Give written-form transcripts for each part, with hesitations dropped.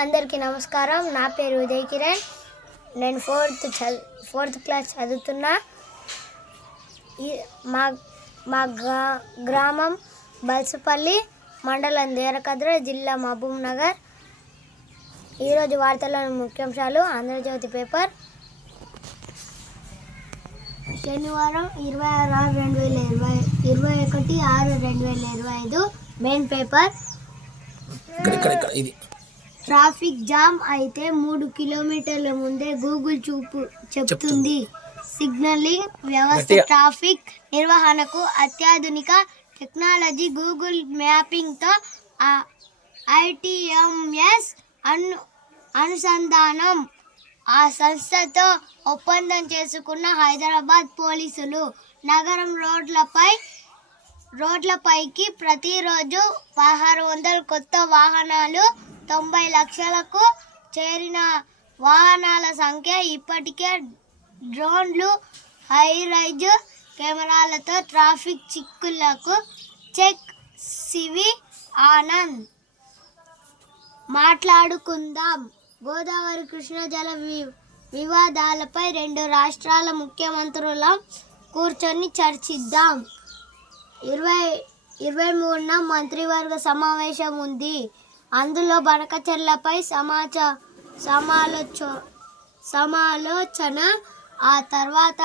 అందరికీ నమస్కారం. నా పేరు ఉదయ్ కిరణ్. నేను ఫోర్త్ క్లాస్ చదువుతున్నా. మా గ్రామం బల్సుపల్లి, మండలం దేవరకద్ర, జిల్లా మహబూబ్ నగర్. ఈరోజు వార్తల్లోని ముఖ్యాంశాలు. ఆంధ్రజ్యోతి పేపర్ శనివారం 26/6/2021 మెయిన్ పేపర్. ట్రాఫిక్ జామ్ అయితే 3 కిలోమీటర్ల ముందే గూగుల్ చెప్తుంది. సిగ్నలింగ్ వ్యవస్థ ట్రాఫిక్ నిర్వహణకు అత్యాధునిక టెక్నాలజీ గూగుల్ మ్యాపింగ్తో ITMS అనుసంధానం. ఆ సంస్థతో ఒప్పందం చేసుకున్న హైదరాబాద్ పోలీసులు నగరం రోడ్లపైకి ప్రతిరోజు 1600 కొత్త వాహనాలు, 90 లక్షలకు చేరిన వాహనాల సంఖ్య. ఇప్పటికే డ్రోన్లు, హైరైజ్ కెమెరాలతో ట్రాఫిక్ చిక్కులకు చెక్. సివి ఆనంద్ మాట్లాడుకుందాం. గోదావరి కృష్ణా జల వివాదాలపై 2 రాష్ట్రాల ముఖ్యమంత్రులం కూర్చొని చర్చిద్దాం. 23న మంత్రివర్గ సమావేశం ఉంది. అందులో బనకచెర్లపై సమాలోచన. ఆ తర్వాత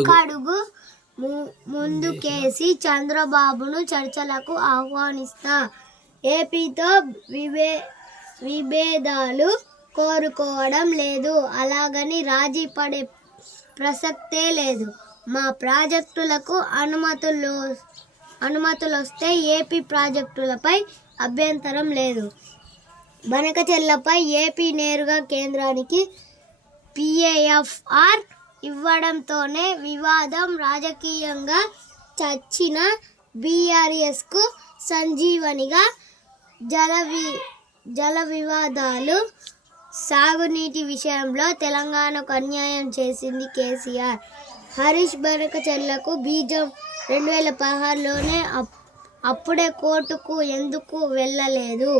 ఒకడుగు ముందుకేసి చంద్రబాబును చర్చలకు ఆహ్వానిస్తా. ఏపీతో విభేదాలు కోరుకోవడం లేదు, అలాగని రాజీ పడే ప్రసక్తే లేదు. మా ప్రాజెక్టులకు అనుమతులొస్తే ఏపీ ప్రాజెక్టులపై అభ్యంతరం లేదు. బనకచెర్లపై ఏపీ నేరుగా కేంద్రానికి PAFR ఇవ్వడంతోనే వివాదం రాజకీయంగా చచ్చిన BRSకు సంజీవనిగా. జల వివాదాలు, సాగునీటి విషయంలో తెలంగాణకు అన్యాయం చేసింది కేసీఆర్. హరీష్ బనకచెర్లకు బీజం 2016లోనే. అప్పుడే కోర్టుకు ఎందుకు వెళ్ళలేదు?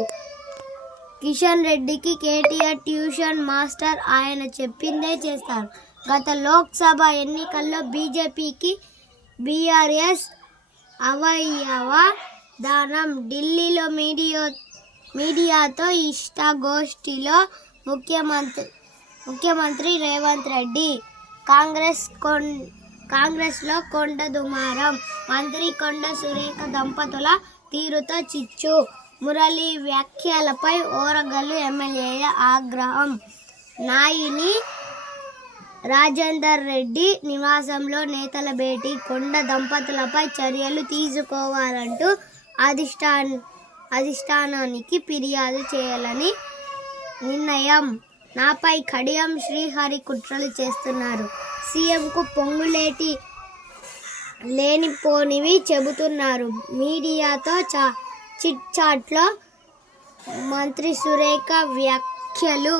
కిషన్ రెడ్డికి కేటీఆర్ ట్యూషన్ మాస్టర్. ఆయన చెప్పిందే చేస్తారు. గత లోక్సభ ఎన్నికల్లో బీజేపీకి BRS అవయవ దానం. ఢిల్లీలో మీడియాతో ఇష్టాగోష్ఠిలో ముఖ్యమంత్రి రేవంత్ రెడ్డి. కాంగ్రెస్లో కొండ దుమారం. మంత్రి కొండ సురేఖ దంపతుల తీరుతో చిచ్చు. మురళి వ్యాఖ్యలపై ఓరగల్లు ఎమ్మెల్యేల ఆగ్రహం. నాయిని రాజేందర్ రెడ్డి నివాసంలో నేతల భేటీ. కొండ దంపతులపై చర్యలు తీసుకోవాలంటూ అధిష్టానానికి ఫిర్యాదు చేయాలని నిర్ణయం. నాపై కడియం శ్రీహరి కుట్రలు చేస్తున్నారు. సీఎంకు పొంగులేటి లేనిపోనివి చెబుతున్నారు. మీడియాతో చిట్ చాట్లో మంత్రి సురేఖ వ్యాఖ్యలు.